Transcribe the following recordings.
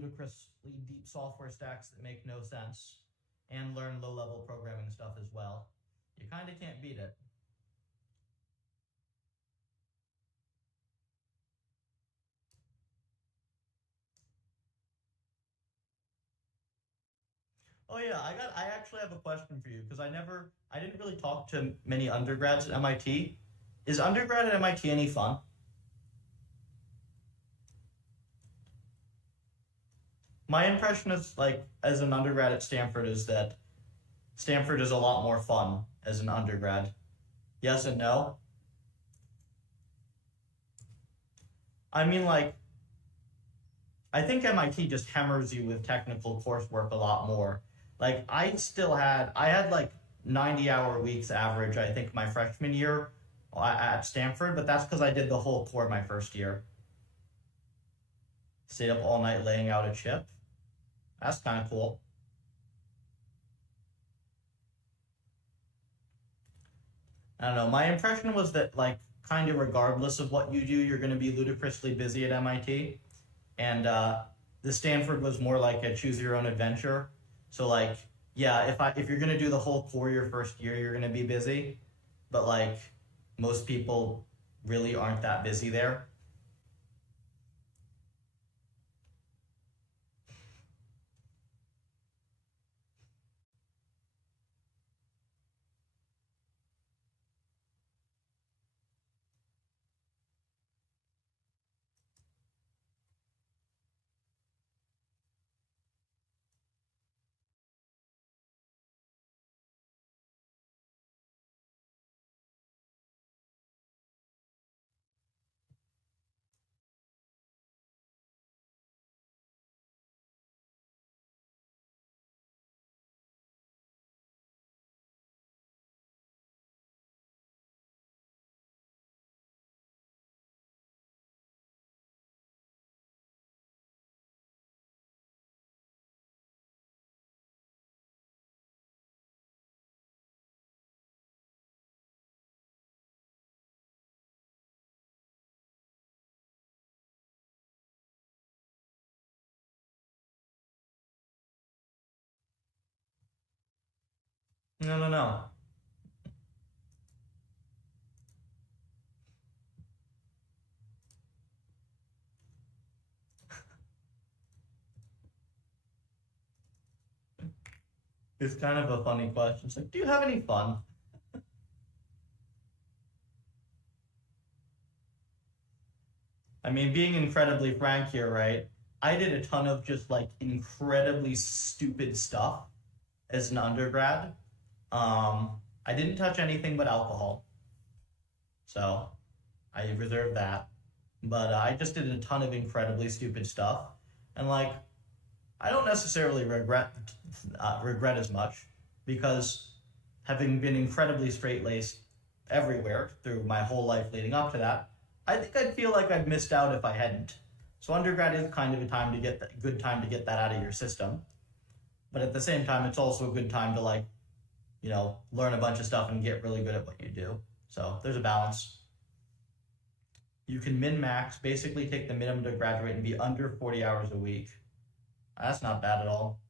ludicrously deep software stacks that make no sense and learn low-level programming stuff as well, you kind of can't beat it. Oh yeah, I actually have a question for you because I didn't really talk to many undergrads at MIT. Is undergrad at MIT any fun? My impression is like as an undergrad at Stanford is that Stanford is a lot more fun as an undergrad. Yes and no. I mean like I think MIT just hammers you with technical coursework a lot more. Like I had like 90-hour weeks average, I think my freshman year at Stanford, but that's because I did the whole core my first year. Stayed up all night laying out a chip. That's kind of cool. I don't know. My impression was that like kind of regardless of what you do, you're going to be ludicrously busy at MIT. And the Stanford was more like a choose your own adventure. So like, yeah, if you're gonna do the whole core your first year, you're gonna be busy. But like most people really aren't that busy there. No, no, no. It's kind of a funny question. It's like, do you have any fun? I mean, being incredibly frank here, right? I did a ton of just like incredibly stupid stuff as an undergrad. I didn't touch anything but alcohol, so I reserve that. But I just did a ton of incredibly stupid stuff, and like I don't necessarily regret as much because having been incredibly straight laced everywhere through my whole life leading up to that, I think I'd feel like I'd missed out if I hadn't. So undergrad is kind of a time to get that good time to get that out of your system, but at the same time, it's also a good time to like learn a bunch of stuff and get really good at what you do. So there's a balance. You can min max, basically take the minimum to graduate and be under 40 hours a week. That's not bad at all.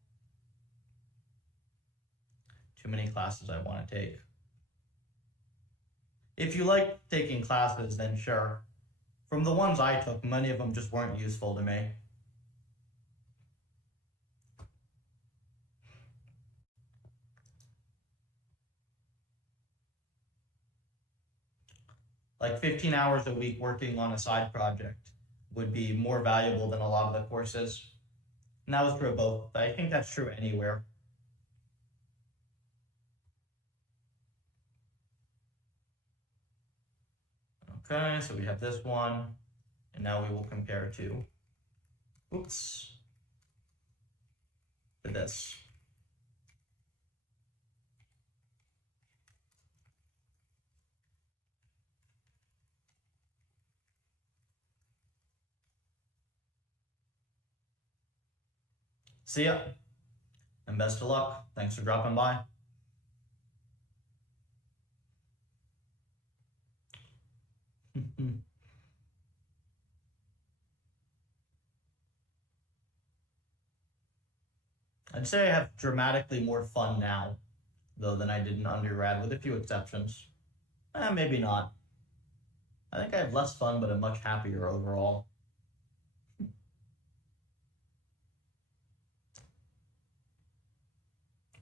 Too many classes I want to take. If you like taking classes, then sure. From the ones I took, many of them just weren't useful to me. Like 15 hours a week working on a side project would be more valuable than a lot of the courses. And that was true of both. I think that's true anywhere. Okay, so we have this one, and now we will compare to, oops, to this. See ya, and best of luck. Thanks for dropping by. I'd say I have dramatically more fun now, though, than I did in undergrad, with a few exceptions. Maybe not. I think I have less fun, but I'm much happier overall.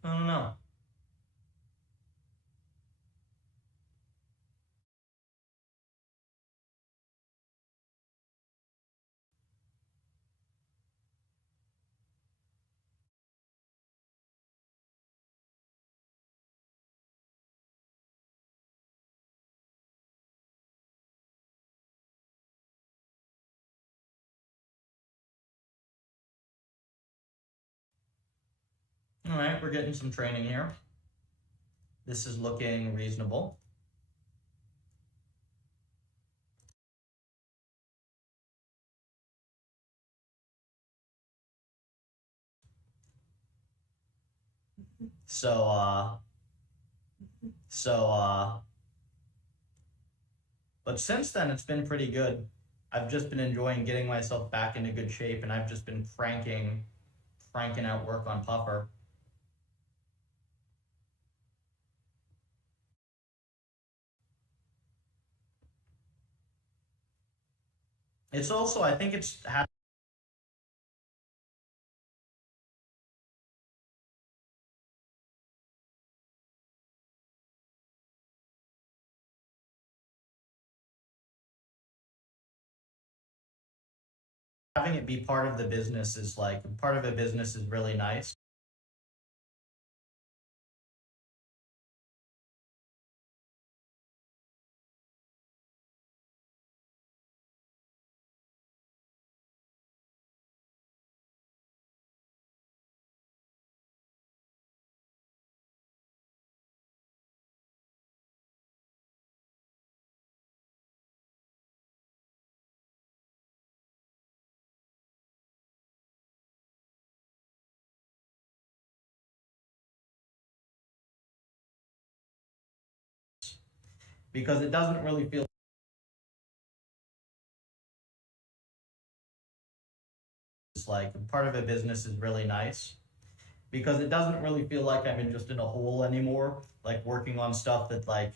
I don't know. All right, we're getting some training here. This is looking reasonable. So, but since then, it's been pretty good. I've just been enjoying getting myself back into good shape, and I've just been cranking out work on Puffer. It's also, I think it's having it be part of the business is like part of a business is really nice. Because it doesn't really feel like part of a business is really nice because it doesn't really feel like I'm in just in a hole anymore, like working on stuff that like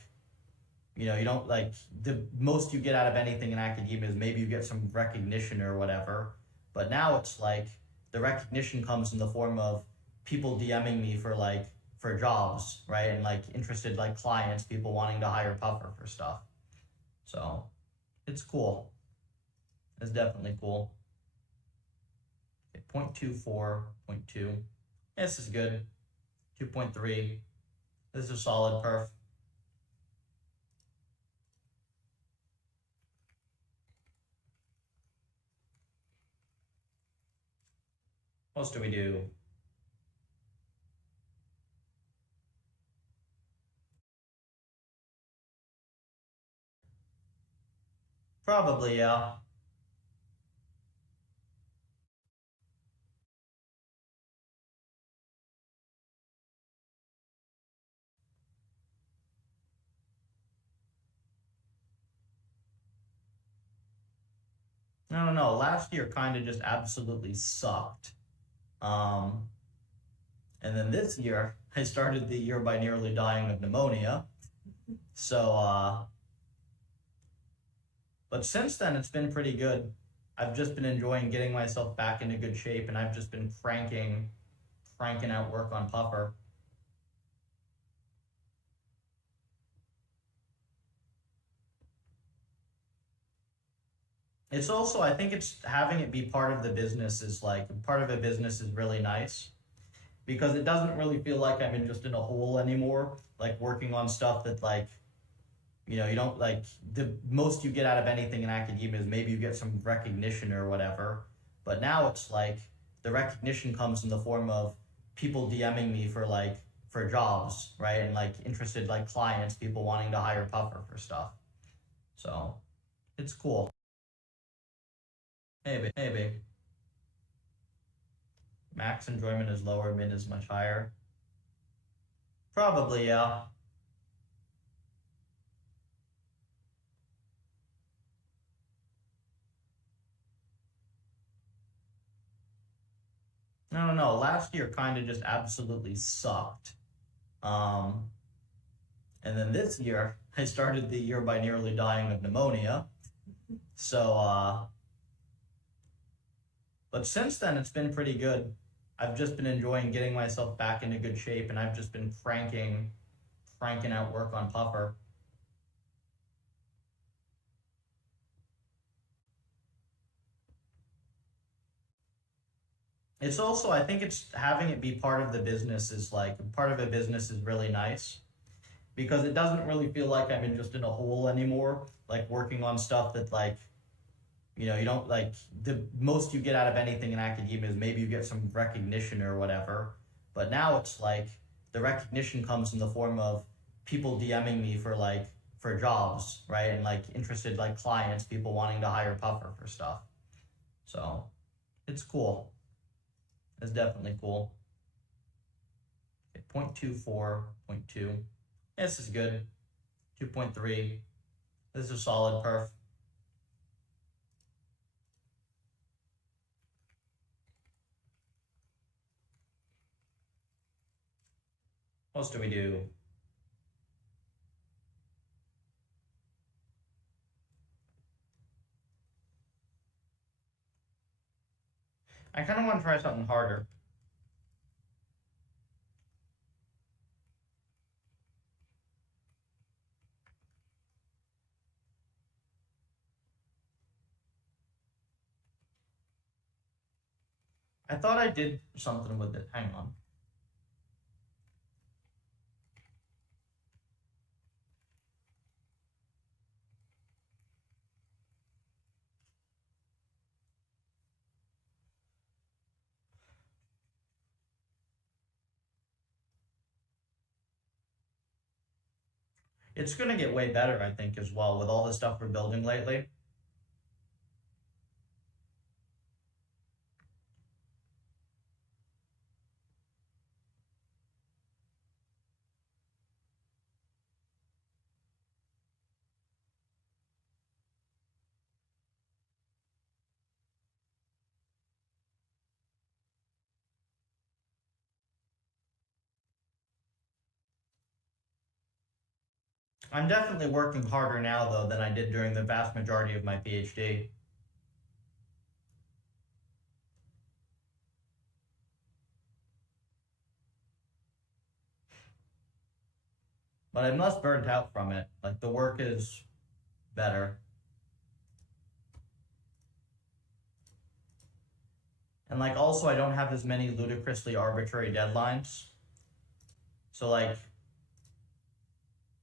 you don't like the most you get out of anything in academia is maybe you get some recognition or whatever. But now it's like the recognition comes in the form of people DMing me for like for jobs, right? And like interested like clients, people wanting to hire Puffer for stuff. So it's cool. It's definitely cool. Okay, 0.24, 0.2. This is good. 2.3. This is a solid perf. What else do we do? Probably, yeah. I don't know. Last year kind of just absolutely sucked. Um, and then this year, I started the year by nearly dying of pneumonia. So, but since then, it's been pretty good. I've just been enjoying getting myself back into good shape, and I've just been cranking out work on Puffer. It's also, I think it's having it be part of the business is like part of a business is really nice because it doesn't really feel like I'm in just in a hole anymore, like working on stuff that like you don't like the most you get out of anything in academia is maybe you get some recognition or whatever. But now it's like the recognition comes in the form of people DMing me for like for jobs, right? And like interested like clients, people wanting to hire Puffer for stuff. So it's cool. Maybe. Max enjoyment is lower, min is much higher. Probably, yeah. I don't know. Last year kind of just absolutely sucked. Um, and then this year, I started the year by nearly dying of pneumonia. So, but since then, it's been pretty good. I've just been enjoying getting myself back into good shape, and I've just been cranking out work on Puffer. It's also, I think it's having it be part of the business is like part of a business is really nice because it doesn't really feel like I'm in just in a hole anymore, like working on stuff that like, you don't like the most you get out of anything in academia is maybe you get some recognition or whatever. But now it's like the recognition comes in the form of people DMing me for like for jobs, right? And like interested like clients, people wanting to hire Puffer for stuff. So it's cool. It's definitely cool. Okay, 0.24, 0.2. This is good. 2.3. This is a solid perf. What else do we do? I kind of want to try something harder. I thought I did something with it. Hang on. It's going to get way better, I think, as well, with all the stuff we're building lately. I'm definitely working harder now, though, than I did during the vast majority of my PhD. But I'm less burnt out from it. Like, the work is better. And, like, also, I don't have as many ludicrously arbitrary deadlines. So, like,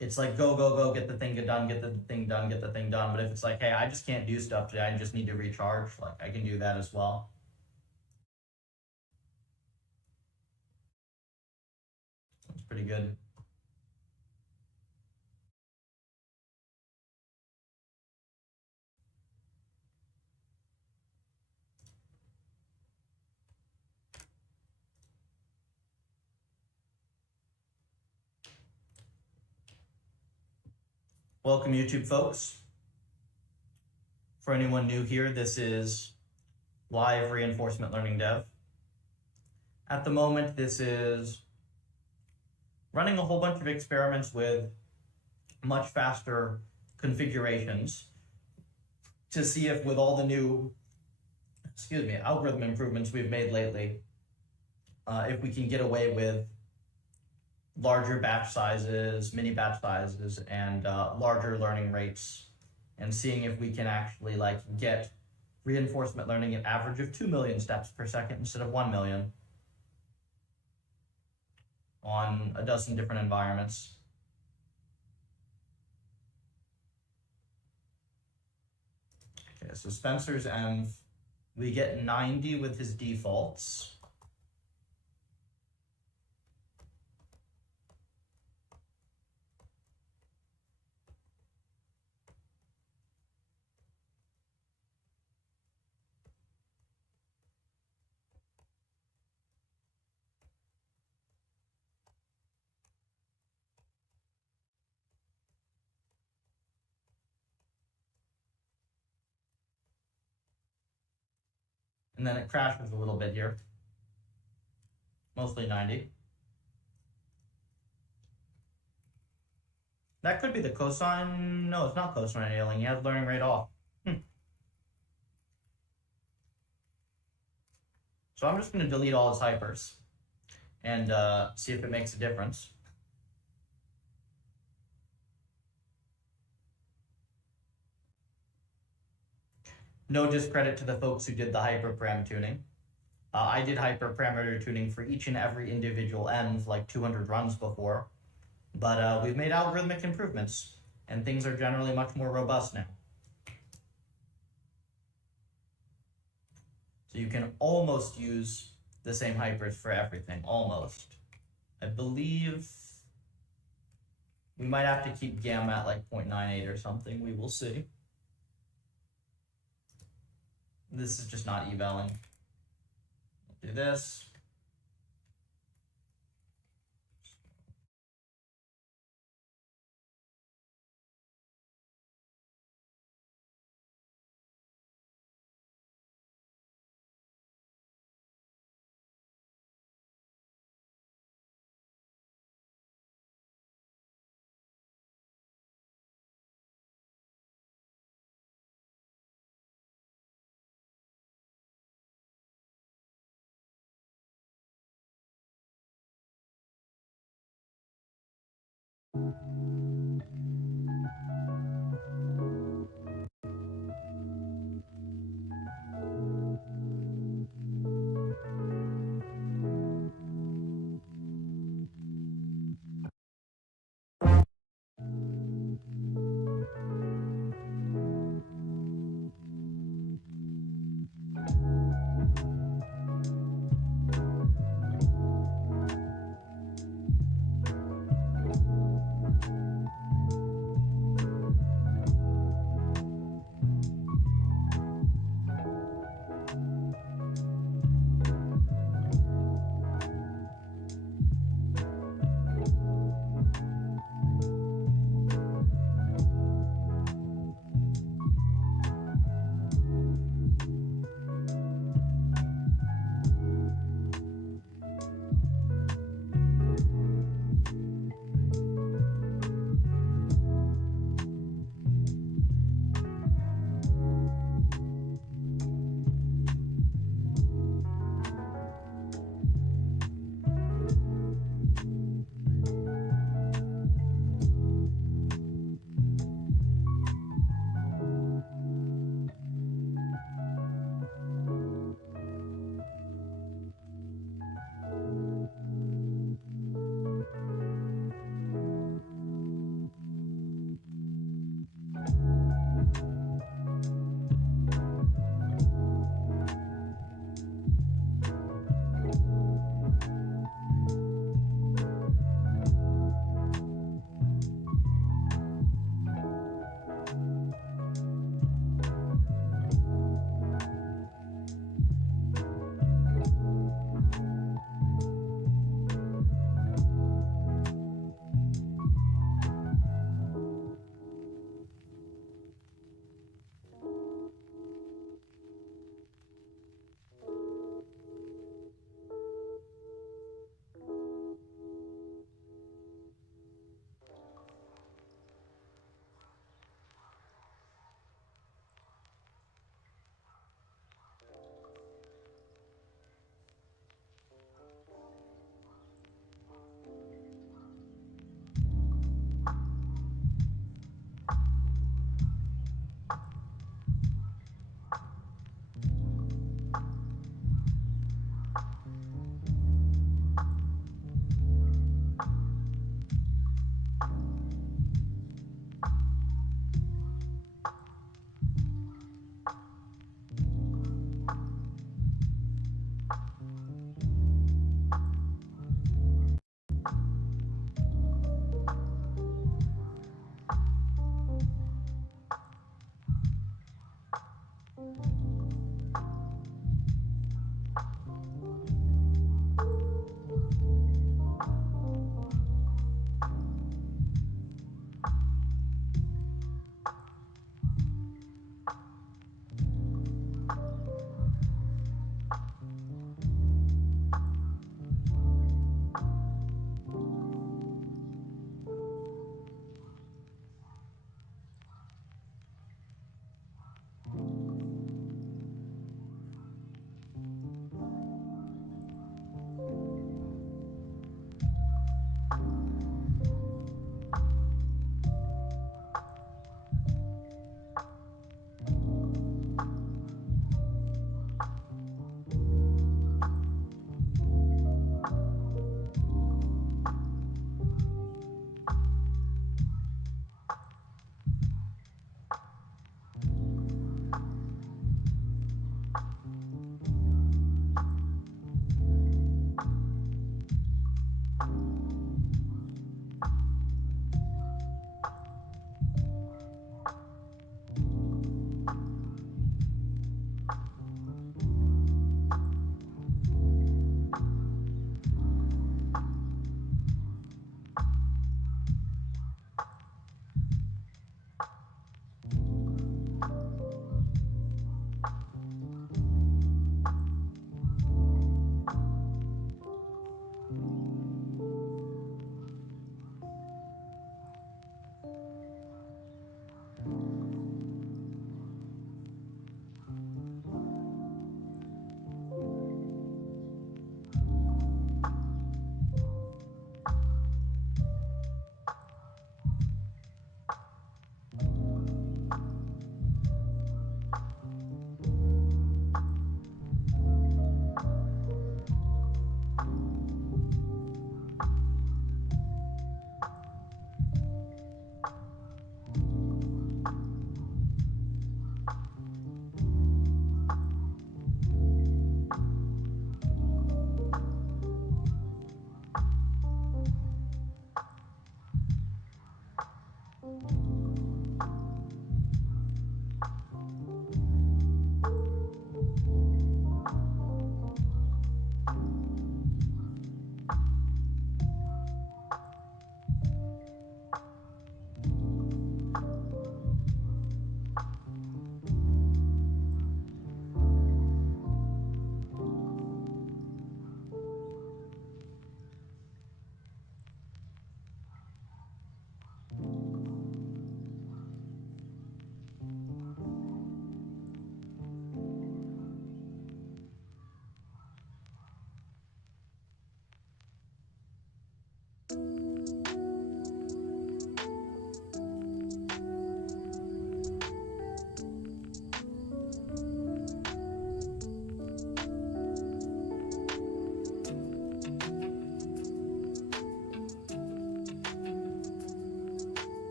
it's like go, go, go, get the thing done, get the thing done, get the thing done. But if it's like, hey, I just can't do stuff today, I just need to recharge, like, I can do that as well. It's pretty good. Welcome, YouTube folks. For anyone new here, this is live reinforcement learning dev. At the moment, this is running a whole bunch of experiments with much faster configurations to see if with all the new, algorithm improvements we've made lately, if we can get away with larger batch sizes, mini batch sizes, and larger learning rates, and seeing if we can actually like get reinforcement learning an average of 2 million steps per second instead of 1 million on a dozen different environments. Okay, so Spencer's env, we get 90 with his defaults. And then it crashes a little bit here. Mostly 90. That could be the cosine. No, it's not cosine annealing. He has learning rate off. So I'm just going to delete all his hypers and see if it makes a difference. No discredit to the folks who did the hyperparam tuning. I did hyperparameter tuning for each and every individual env like 200 runs before, but we've made algorithmic improvements, and things are generally much more robust now. So you can almost use the same hypers for everything, almost. I believe we might have to keep gamma at like 0.98 or something, we will see. This is just not evaling. Do this.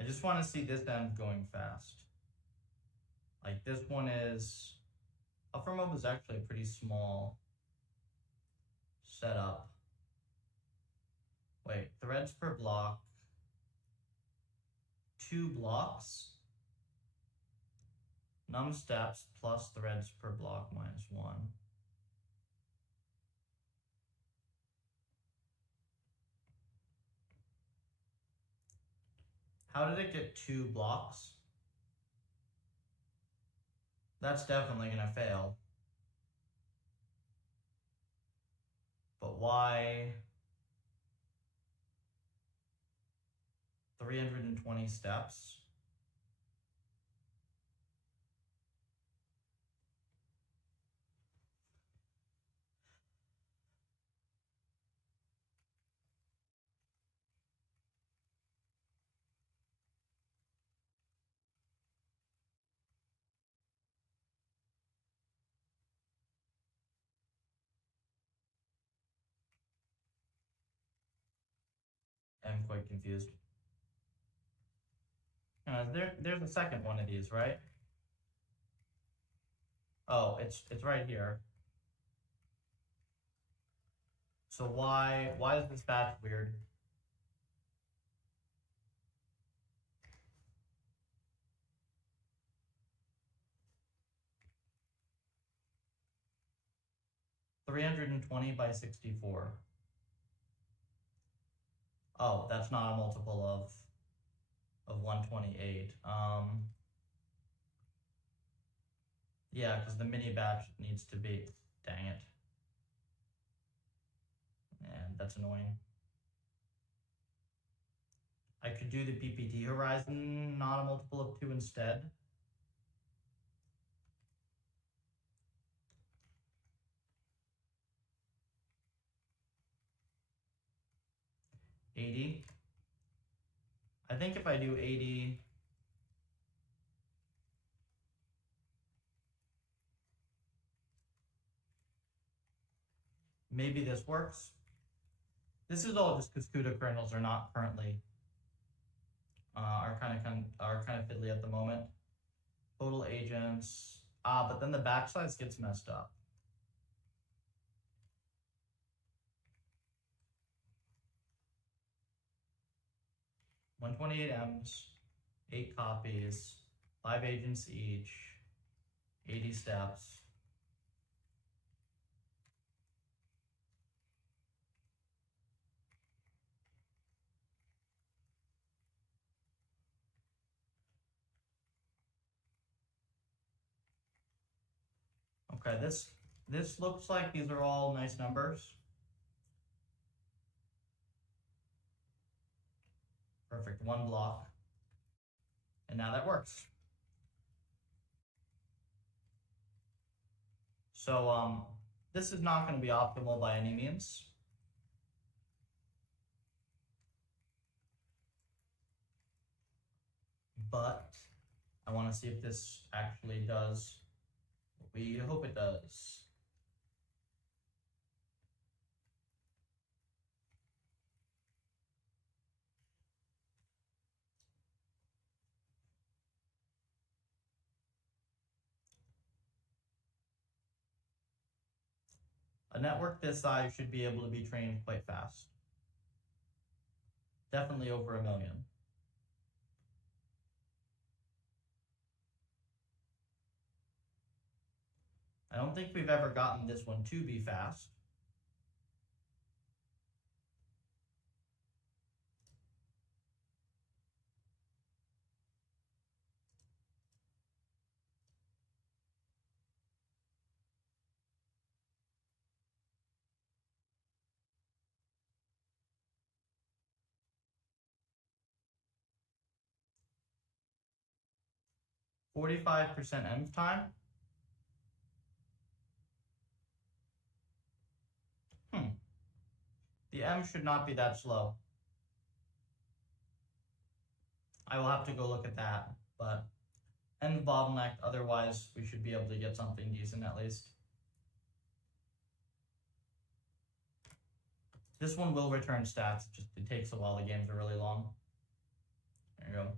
I just want to see this end going fast. Like this one is, upper mob is actually a pretty small setup. Wait, threads per block, 2 blocks, num steps plus threads per block minus 1. How did it get 2 blocks? That's definitely going to fail. But why 320 steps? I'm quite confused. There's a second one of these, right? Oh, it's right here. So why is this batch weird? $320 by 64. Oh, that's not a multiple of 128. Yeah, because the mini batch needs to be, dang it. And that's annoying. I could do the PPT horizon, not a multiple of 2 instead. $80. I think if I do 80, maybe this works. This is all just because CUDA kernels are not currently are kind of fiddly at the moment. Total agents, but then the batch size gets messed up. $128 M's, 8 copies, 5 agents each, 80 steps. Okay, this looks like these are all nice numbers. Perfect, 1 block. And now that works. So this is not going to be optimal by any means. But I want to see if this actually does what we hope it does. A network this size should be able to be trained quite fast. Definitely over 1 million. I don't think we've ever gotten this one to be fast. %45 env time. The M should not be that slow. I will have to go look at that, but env bottlenecked, otherwise we should be able to get something decent at least. This one will return stats, it takes a while, the games are really long. There you go.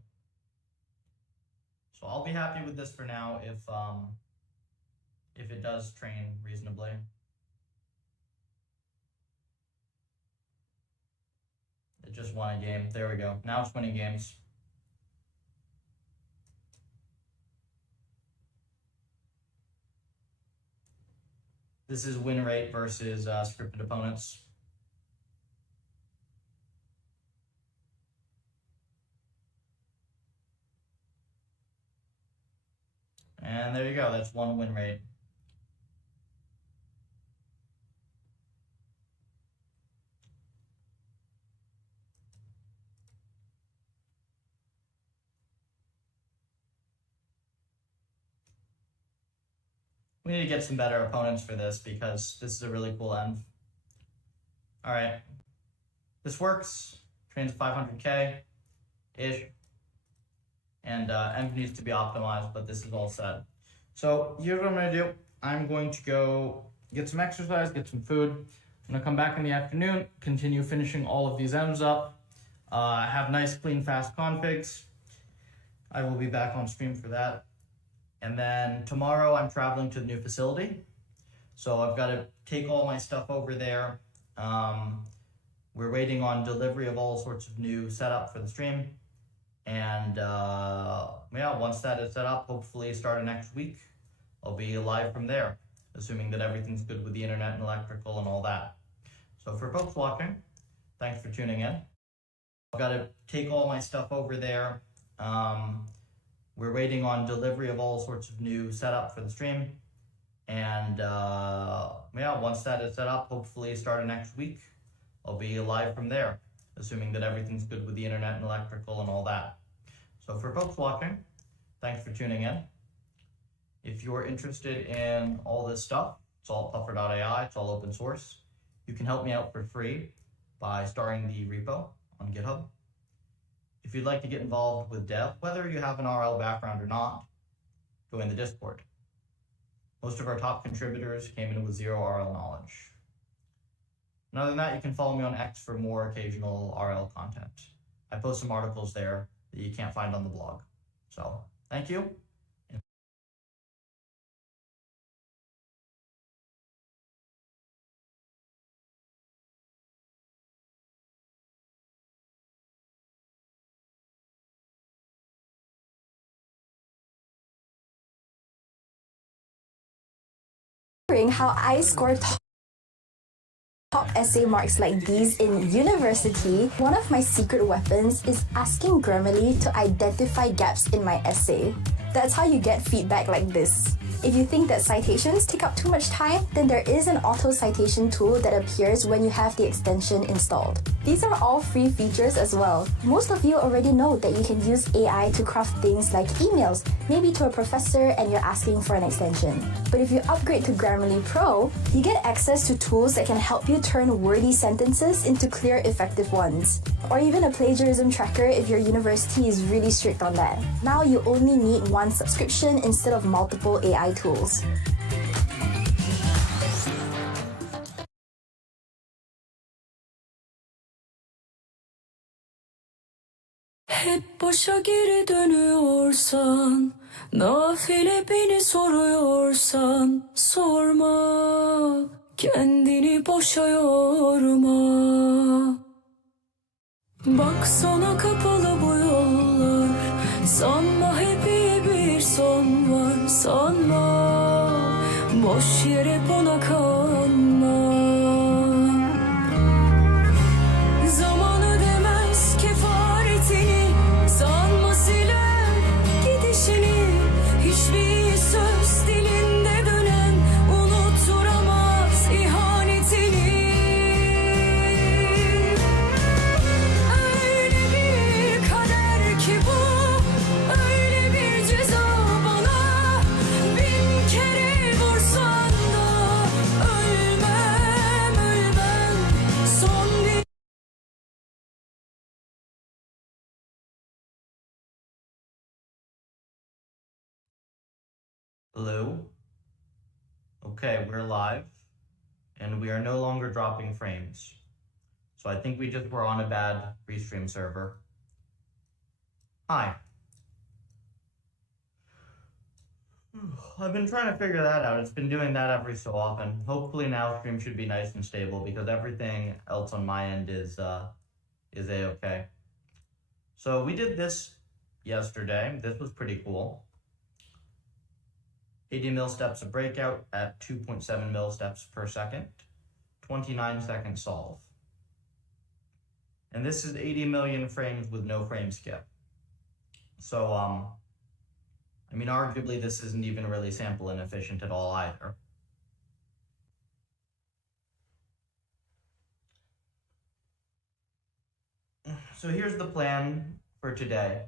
I'll be happy with this for now if it does train reasonably. It just won a game. There we go. Now it's winning games. This is win rate versus scripted opponents. And there you go. That's one win rate. We need to get some better opponents for this because this is a really cool end. All right. This works. Trains 500K-ish. And env needs to be optimized, but this is all set. So here's what I'm going to do. I'm going to go get some exercise, get some food. I'm going to come back in the afternoon, continue finishing all of these envs up, have nice, clean, fast configs. I will be back on stream for that. And then tomorrow I'm traveling to the new facility. So I've got to take all my stuff over there. We're waiting on delivery of all sorts of new setup for the stream. And yeah, once that is set up, hopefully starting next week, I'll be live from there, assuming that everything's good with the internet and electrical and all that. So for folks watching, thanks for tuning in. I've got to take all my stuff over there. We're waiting on delivery of all sorts of new setup for the stream. And yeah, once that is set up, hopefully starting next week, I'll be live from there, assuming that everything's good with the internet and electrical and all that. So for folks watching, thanks for tuning in. If you're interested in all this stuff, it's all Puffer.ai, it's all open source. You can help me out for free by starting the repo on GitHub. If you'd like to get involved with dev, whether you have an RL background or not, join the Discord. Most of our top contributors came in with zero RL knowledge. And other than that, you can follow me on X for more occasional RL content. I post some articles there that you can't find on the blog. So, thank you. How I score top essay marks like these in university, one of my secret weapons is asking Grammarly to identify gaps in my essay. That's how you get feedback like this. If you think that citations take up too much time, then there is an auto citation tool that appears when you have the extension installed. These are all free features as well. Most of you already know that you can use AI to craft things like emails, maybe to a professor and you're asking for an extension. But if you upgrade to Grammarly Pro, you get access to tools that can help you turn wordy sentences into clear, effective ones. Or even a plagiarism tracker if your university is really strict on that. Now you only need one subscription instead of multiple AI tools. Hep başa geri dönüyorsan, nafile beni soruyorsan, sorma, kendini boşa yorma. Baksana kapalı bu yollar, sanma hep iyi bir son var, sanma, boş yere buna kanma. Zaman ödemez kefaretini, sanma siler gidişini, hiçbir söz dilinde dönen unutturamaz ihanetini. Öyle bir kader ki bu, öyle bir ceza bana, bin kere vursan da ölmem, ölmem, son bir Hello. Okay, we're live, and we are no longer dropping frames. So I think we just were on a bad restream server. Hi. I've been trying to figure that out. It's been doing that every so often. Hopefully now stream should be nice and stable because everything else on my end is a-okay. So we did this yesterday. This was pretty cool. 80 millisteps of breakout at 2.7 millisteps per second. 29-second solve. And this is 80 million frames with no frame skip. So, I mean, arguably this isn't even really sample inefficient at all either. So here's the plan for today.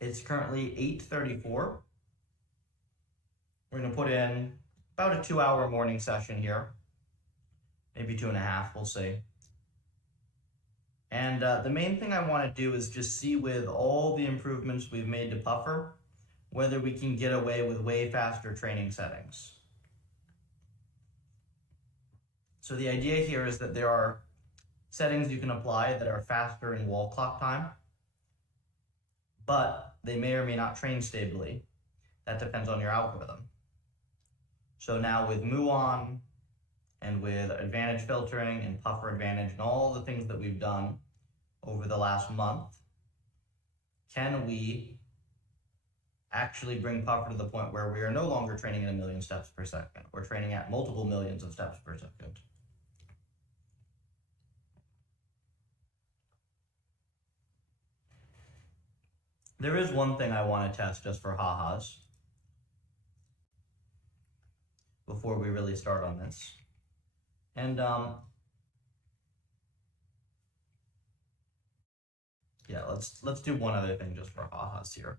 It's currently 8:34. We're gonna put in about a 2-hour morning session here. Maybe 2.5, we'll see. And the main thing I want to do is just see with all the improvements we've made to Puffer, whether we can get away with way faster training settings. So the idea here is that there are settings you can apply that are faster in wall clock time, but they may or may not train stably. That depends on your algorithm. So now with Muon and with advantage filtering and Puffer advantage and all the things that we've done over the last month, can we actually bring Puffer to the point where we are no longer training at 1 million steps per second? We're training at multiple millions of steps per second. There is one thing I want to test just for ha-has before we really start on this. And yeah, let's do one other thing just for ha-has here.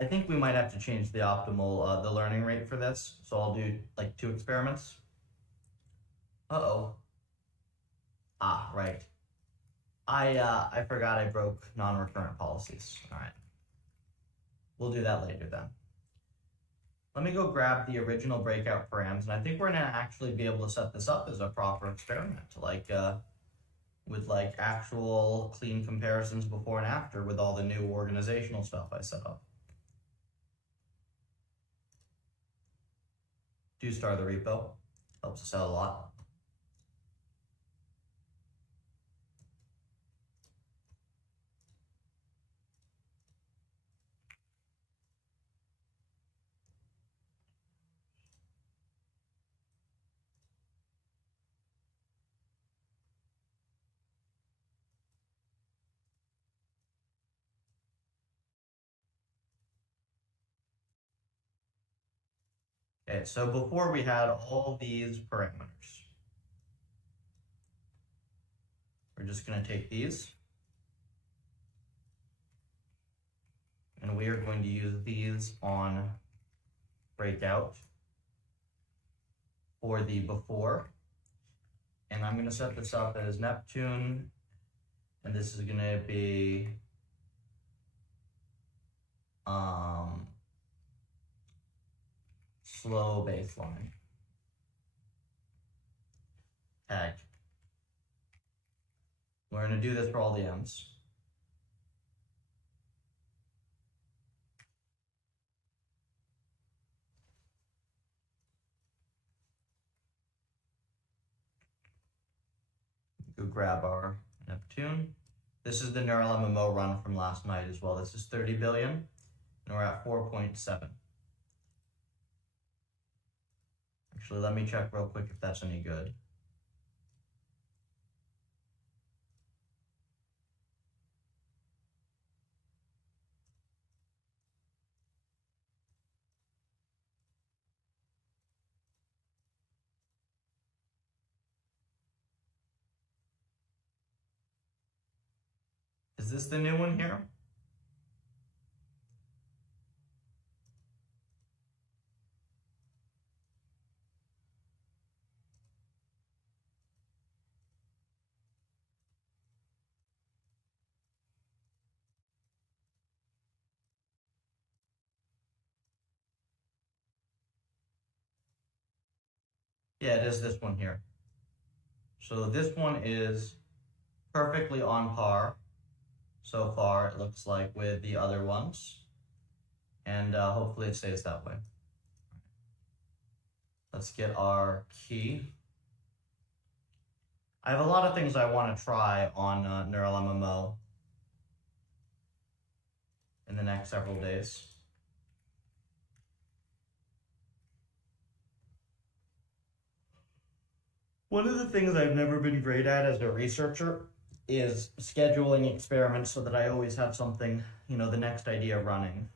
I think we might have to change the optimal, the learning rate for this. So I'll do like 2 experiments. Uh-oh. Ah, right. I forgot I broke non-recurrent policies. All right. We'll do that later then. Let me go grab the original breakout params, and I think we're gonna actually be able to set this up as a proper experiment, like with like actual clean comparisons before and after with all the new organizational stuff I set up. Do start the repo, helps us out a lot. Okay, so before we had all these parameters. We're just gonna take these and we are going to use these on breakout for the before. And I'm gonna set this up as Neptune, and this is gonna be slow baseline tag. We're going to do this for all the M's. Go grab our Neptune. This is the neural MMO run from last night as well. This is 30 billion, and we're at 4.7. Actually, let me check real quick if that's any good. Is this the new one here? Yeah, it is this one here. So this one is perfectly on par so far, it looks like, with the other ones. And hopefully it stays that way. Let's get our key. I have a lot of things I want to try on Neural MMO in the next several days. One of the things I've never been great at as a researcher is scheduling experiments so that I always have something, you know, the next idea running.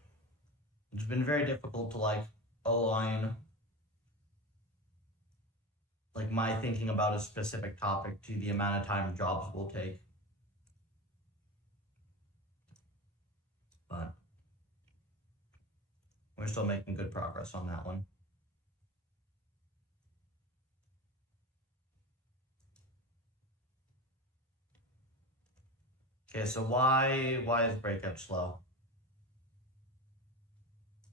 It's been very difficult to like align like my thinking about a specific topic to the amount of time jobs will take. But we're still making good progress on that one. Okay, so why is breakout slow?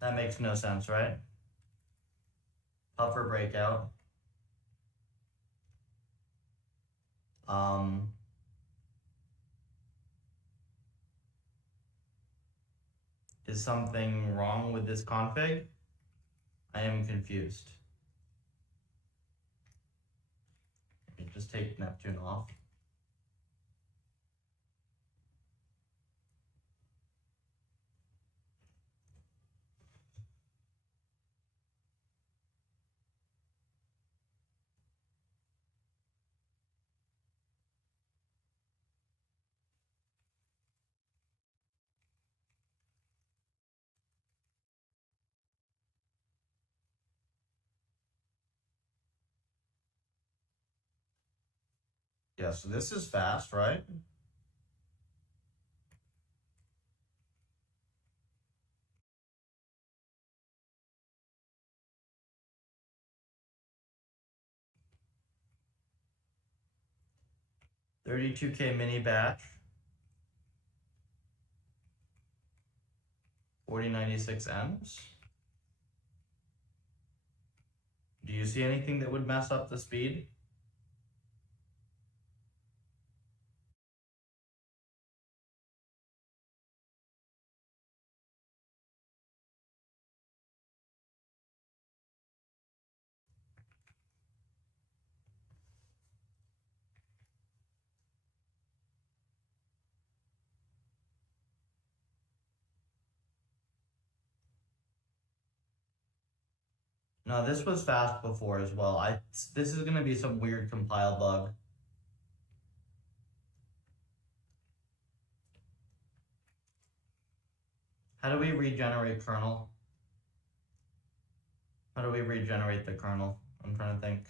That makes no sense, right? Puffer breakout. Is something wrong with this config? I am confused. Let me just take Neptune off. Yeah, so this is fast, right? $32K mini batch. 4096 M's. Do you see anything that would mess up the speed? No, this was fast before as well. This is gonna be some weird compile bug. How do we regenerate kernel? How do we regenerate the kernel? I'm trying to think.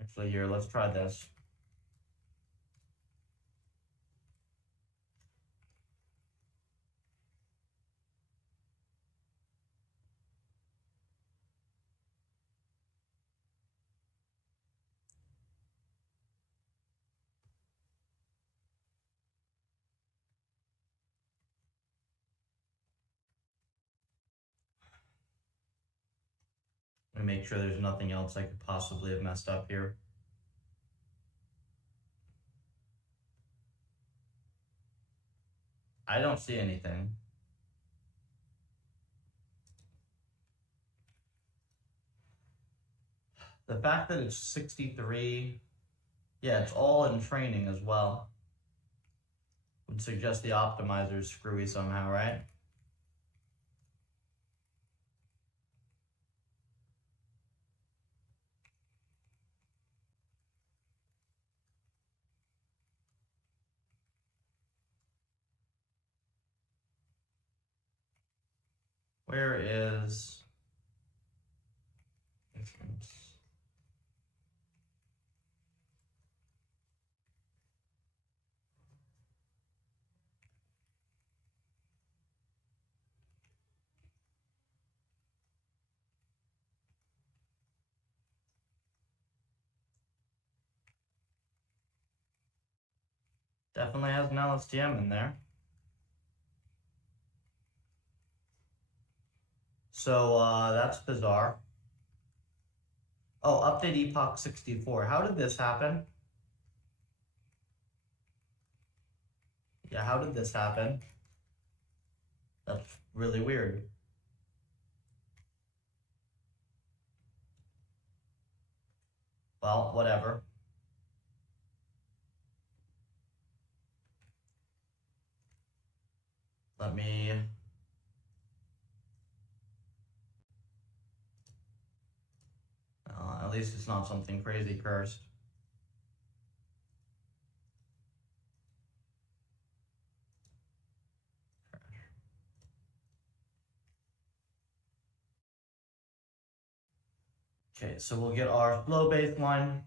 Actually, here, let's try this. Let me make sure there's nothing else I could possibly have messed up here. I don't see anything. The fact that it's 63, yeah, it's all in training as well, would suggest the optimizer is screwy somehow, right? Where is inference? Definitely has an LSTM in there. So that's bizarre. Oh, update Epoch 64. How did this happen? Yeah, how did this happen? That's really weird. Well, whatever. Let me... at least it's not something crazy cursed. Okay, so we'll get our flow baseline.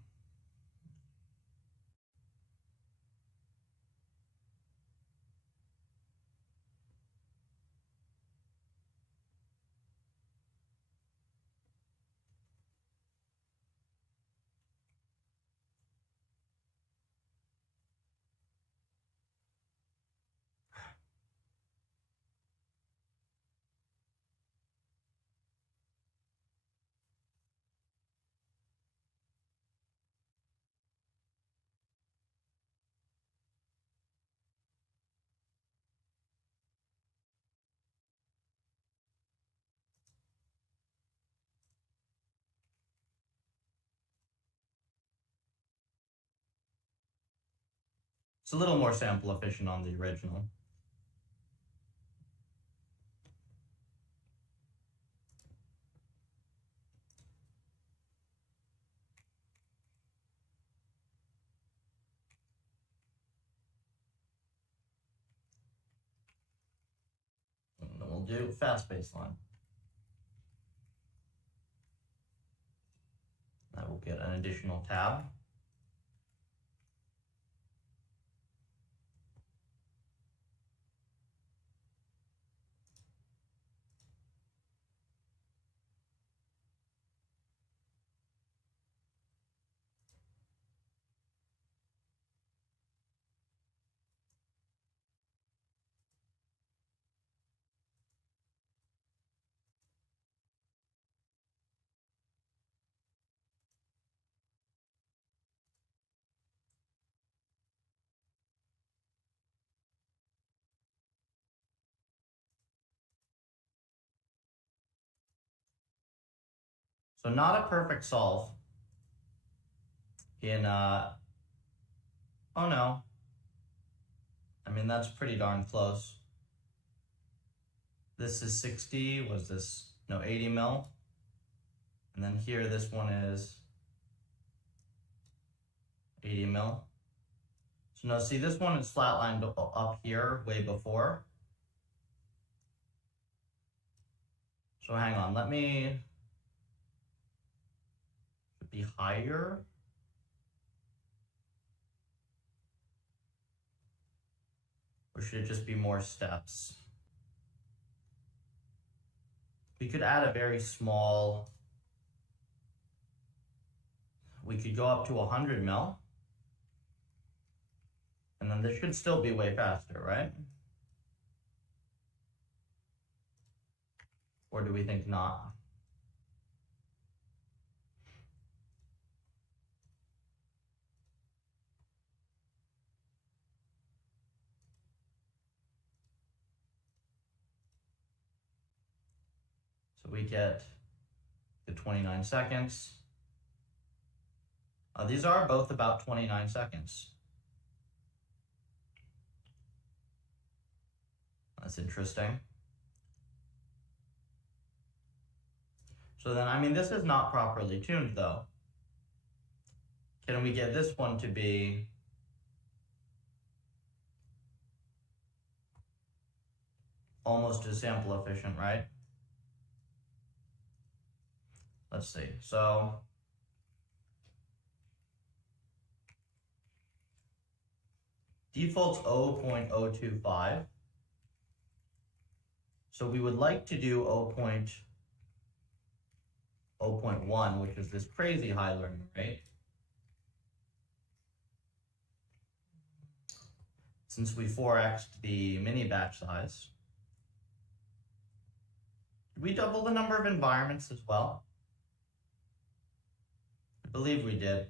It's a little more sample efficient on the original. And then we'll do fast baseline. I will get an additional tab. So not a perfect solve in, oh no. I mean, that's pretty darn close. This is 60, was this, no, 80 mil. And then here, this one is 80 mil. So now see, this one is flatlined up here way before. So hang on, let me, should be higher. Or should it just be more steps? We could add a very small, we could go up to 100 mil. And then this should still be way faster, right? Or do we think not? So we get the 29 seconds. These are both about 29 seconds. That's interesting. So then, I mean, this is not properly tuned though. Can we get this one to be almost as sample efficient, right? Let's see, so default's 0.025. So we would like to do 0.1, which is this crazy high learning rate. since we 4x'd the mini batch size. Did we double the number of environments as well? I believe we did.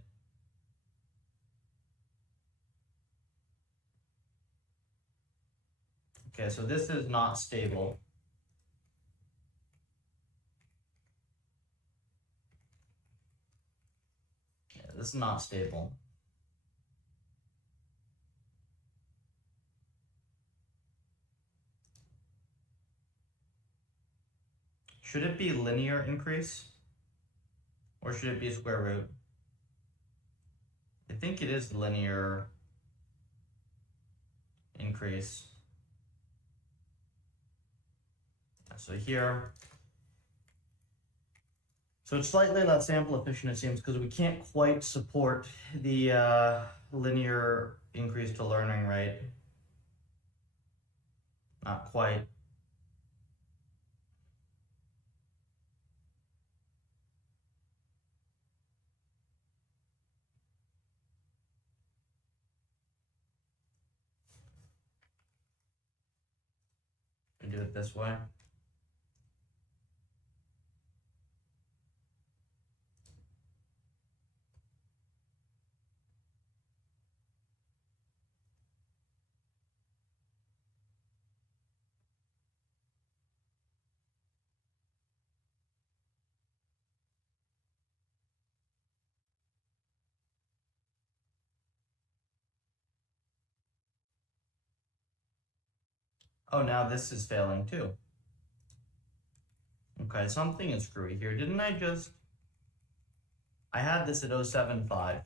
Okay, so this is not stable. Yeah, this is not stable. Should it be linear increase? Or should it be square root? I think it is linear increase. So here, so it's slightly less sample efficient, it seems, because we can't quite support the linear increase to learning rate. Not quite. We do it this way. Oh, now this is failing too. Okay, something is screwy here. Didn't I just... I had this at 0.75.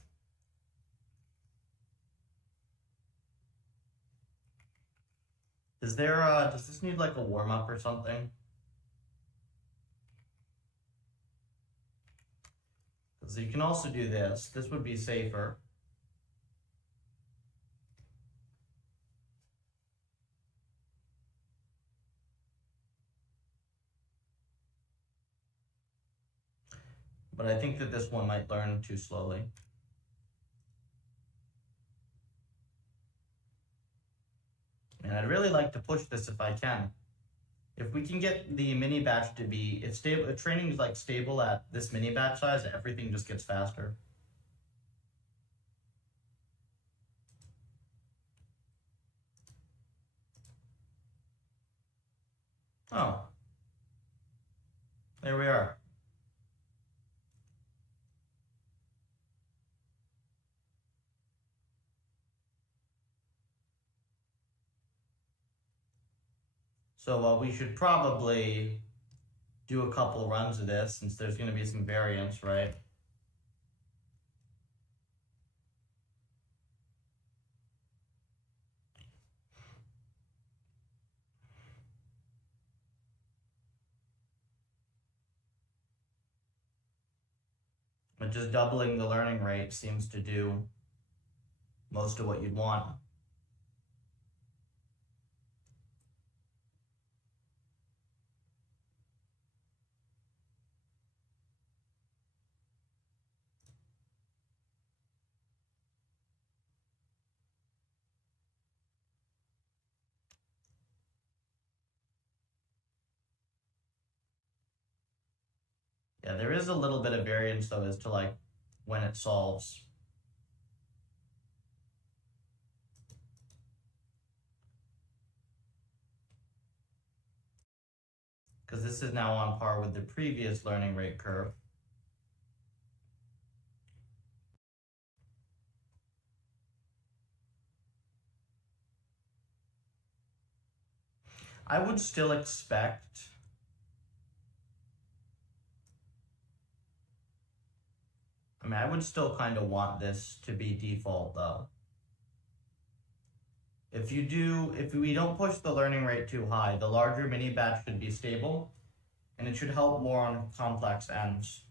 Is there does this need like a warm-up or something? Because you can also do this. This would be safer. But I think that this one might learn too slowly. And I'd really like to push this if I can. If we can get the mini batch to be, if stable, if training is like stable at this mini batch size, everything just gets faster. Oh, there we are. So we should probably do a couple runs of this since there's going to be some variance, right? But just doubling the learning rate seems to do most of what you'd want. Yeah, there is a little bit of variance though as to like when it solves. Because this is now on par with the previous learning rate curve. I would still expect I would still kind of want this to be default though. If we don't push the learning rate too high, the larger mini batch should be stable, and it should help more on complex ends.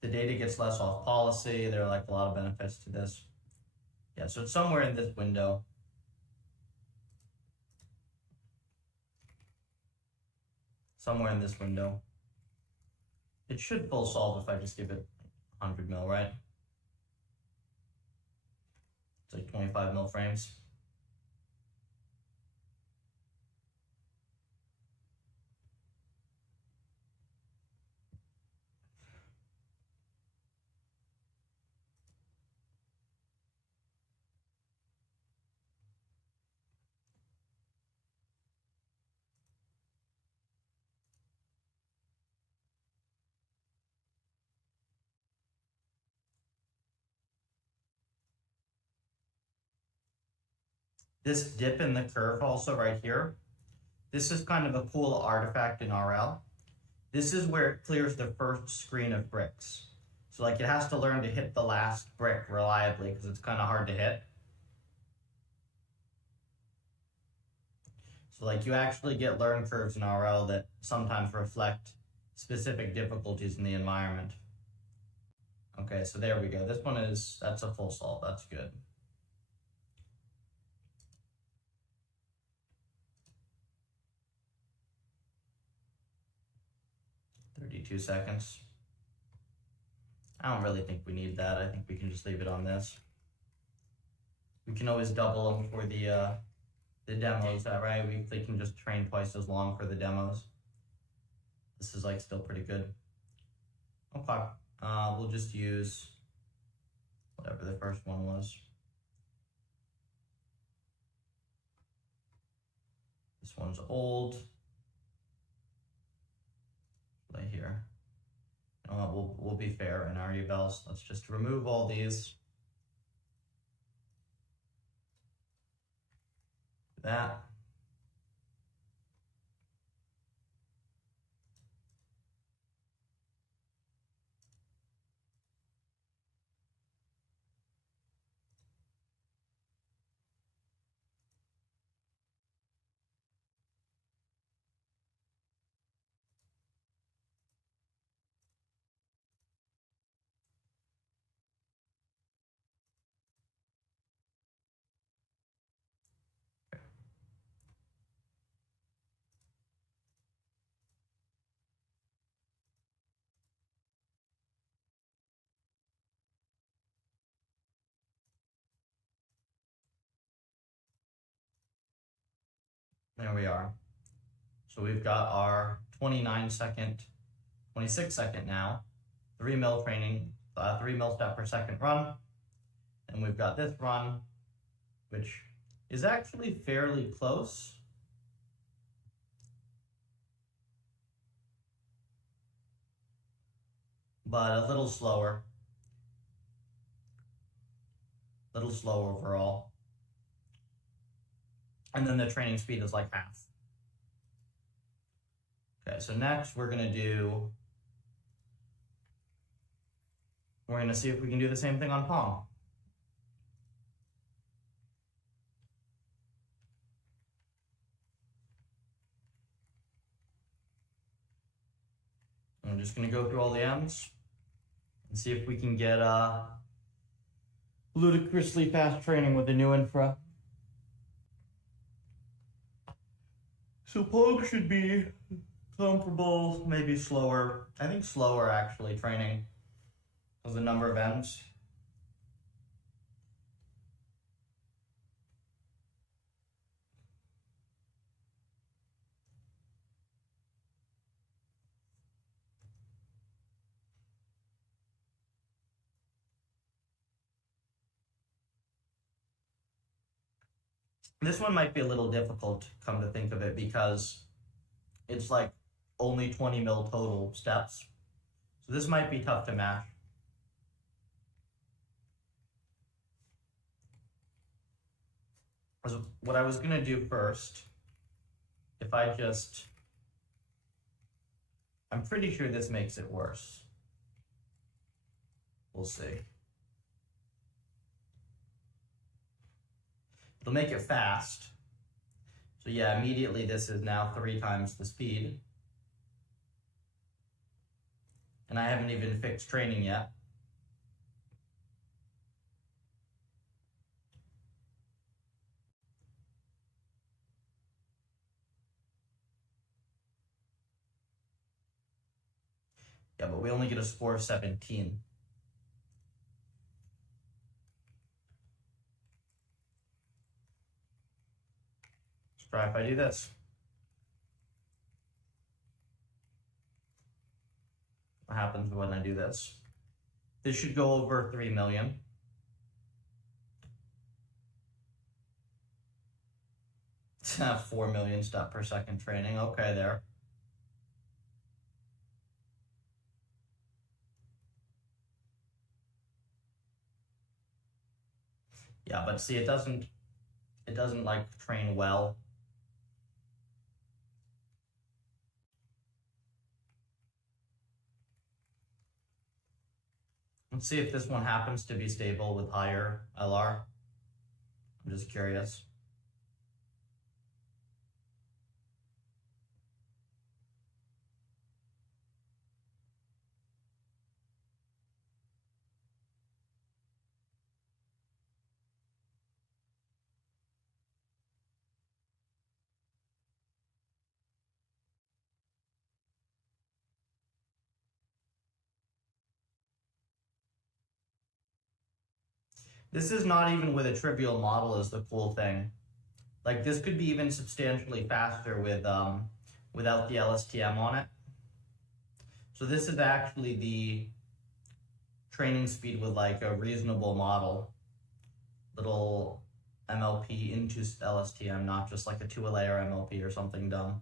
The data gets less off policy. There are like a lot of benefits to this. Yeah, so it's somewhere in this window. Somewhere in this window. It should full solve if I just give it 100 mil, right? It's like 25 mil frames. This dip in the curve also right here, this is kind of a cool artifact in RL. This is where it clears the first screen of bricks. So like it has to learn to hit the last brick reliably because it's kind of hard to hit. So like you actually get learn curves in RL that sometimes reflect specific difficulties in the environment. Okay, so there we go. This one that's a full solve, that's good. 32 seconds. I don't really think we need that. I think we can just leave it on this. We can always double them for the demos, right? They can just train twice as long for the demos. This is like still pretty good. Okay, we'll just use whatever the first one was. This one's old. Right here. We'll be fair in our evals. Let's just remove all these. That. There we are. So we've got our 29-second, 26-second now, 3 mil training, 3 mil step per second run. And we've got this run, which is actually fairly close. But a little slower. A little slow overall. And then the training speed is like half. Okay, so next we're gonna see if we can do the same thing on Pong. I'm just gonna go through all the M's and see if we can get ludicrously fast training with the new infra. So Pong should be comparable, maybe slower. I think slower actually training because the number of M's. This one might be a little difficult, come to think of it, because it's like only 20 mil total steps. So this might be tough to match. What I was gonna do first, I'm pretty sure this makes it worse. We'll see. It'll make it fast. So yeah, immediately this is now 3 times the speed. And I haven't even fixed training yet. Yeah, but we only get a score of 17. Let's try if I do this. What happens when I do this? This should go over 3 million. It's 4 million step per second training. Okay, there. Yeah, but see, it doesn't like train well. Let's see if this one happens to be stable with higher LR. I'm just curious. This is not even with a trivial model is the cool thing. Like this could be even substantially faster with without the LSTM on it. So this is actually the training speed with like a reasonable model. Little MLP into LSTM, not just like a 2-layer MLP or something dumb.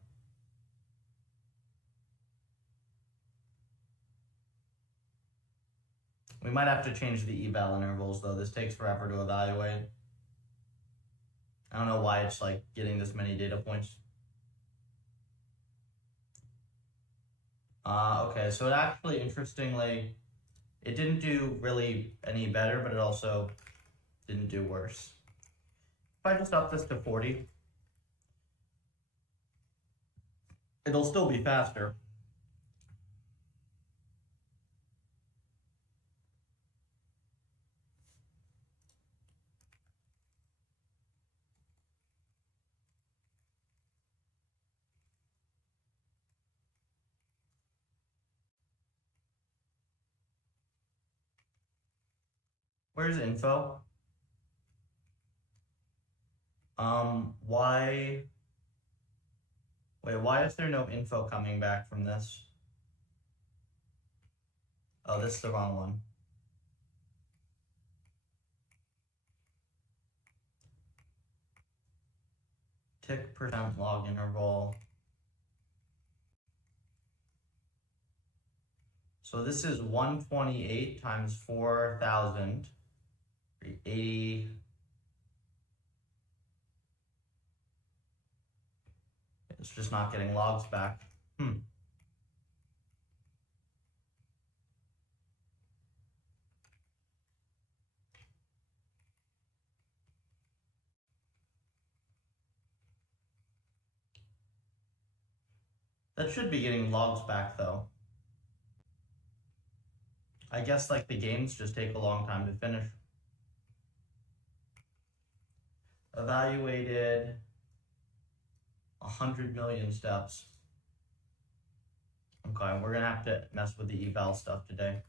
We might have to change the eval intervals though. This takes forever to evaluate. I don't know why it's like getting this many data points. Okay, so it actually, interestingly, it didn't do really any better, but it also didn't do worse. If I just up this to 40, it'll still be faster. Where's info? Why? Wait, why is there no info coming back from this? Oh, this is the wrong one. Tick percent log interval. So this is 128 times 4,000, 80. It's just not getting logs back. That should be getting logs back though. I guess like the games just take a long time to finish. Evaluated 100 million steps. Okay, we're gonna have to mess with the eval stuff today.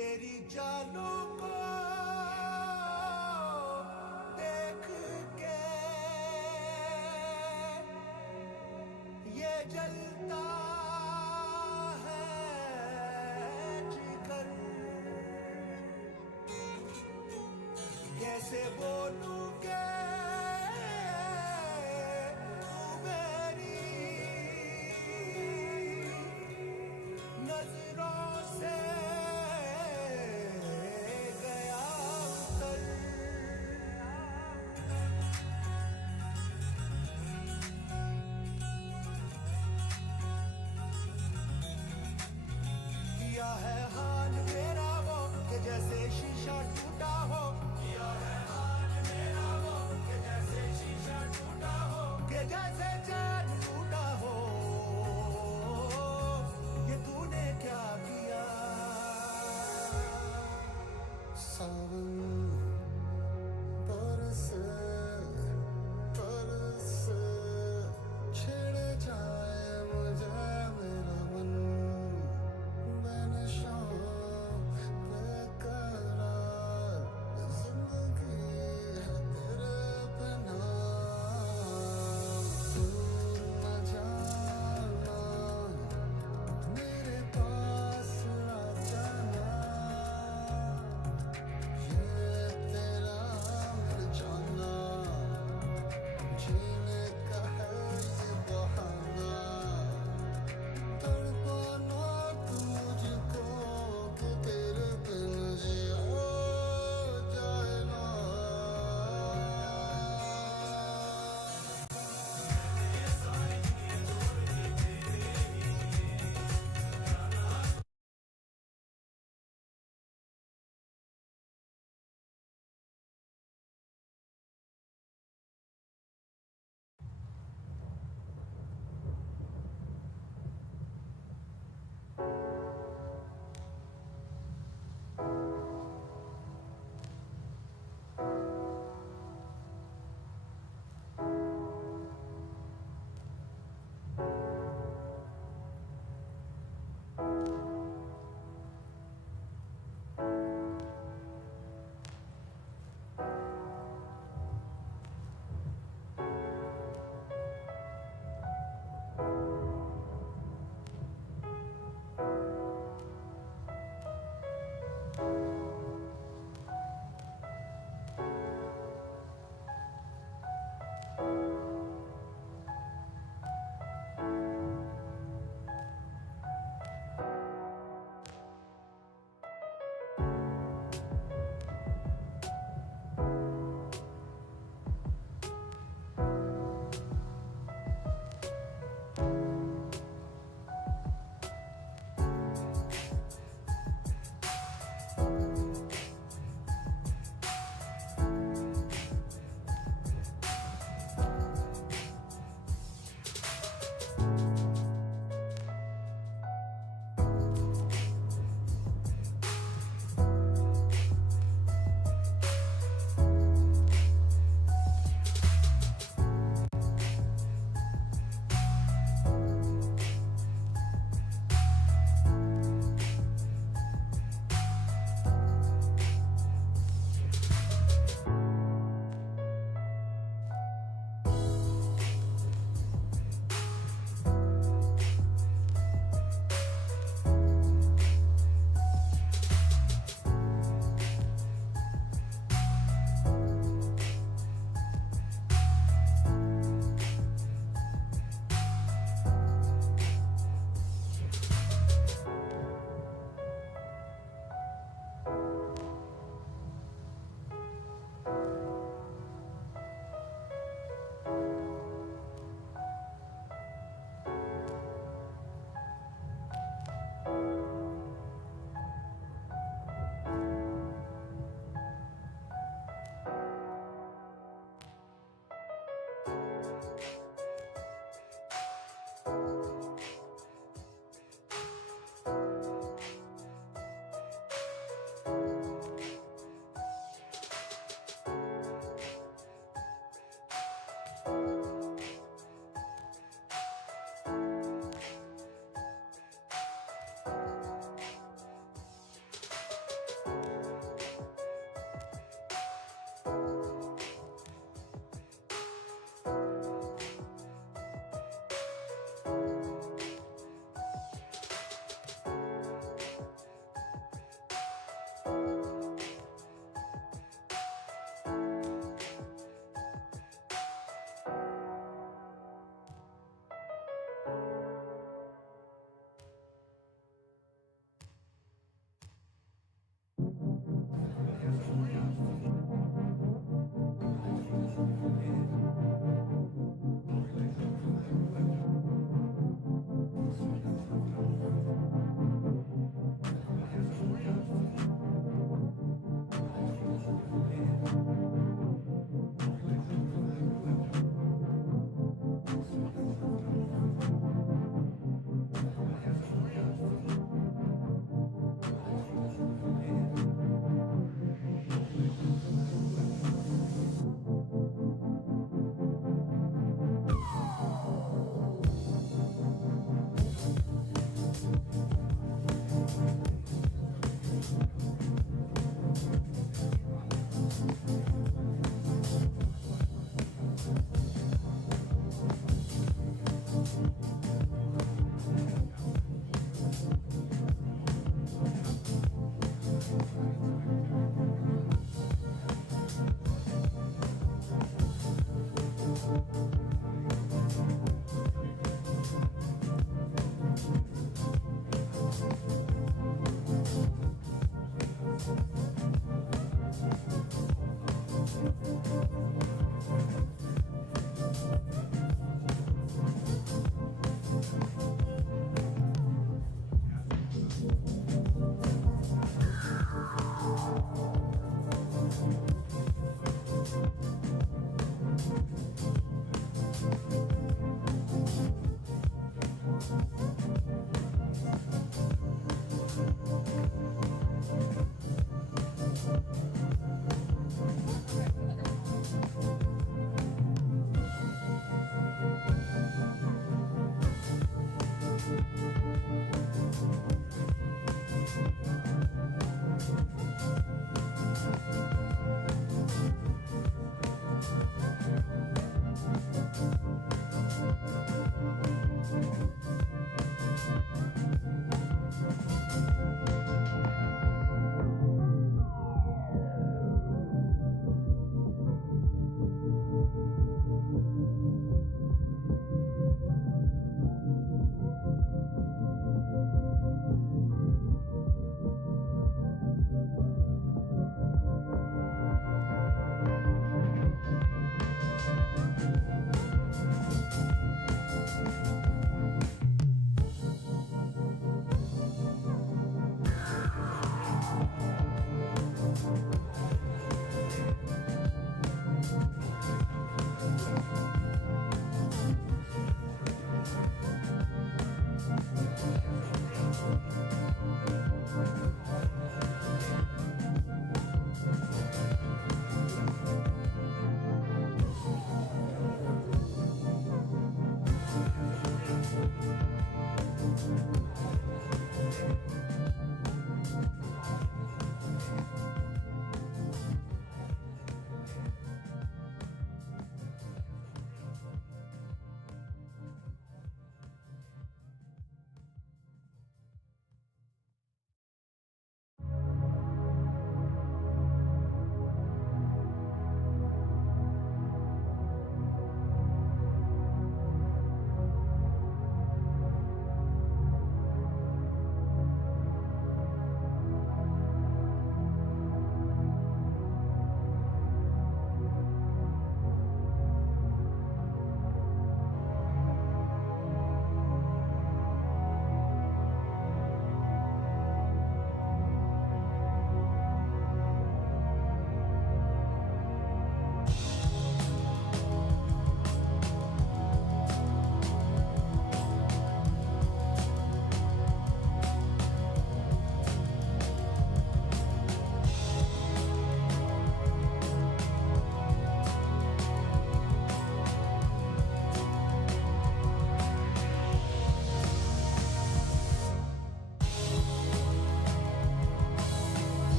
तेरी चालों को देख के ये जलता है जिगर कैसे बोलूं के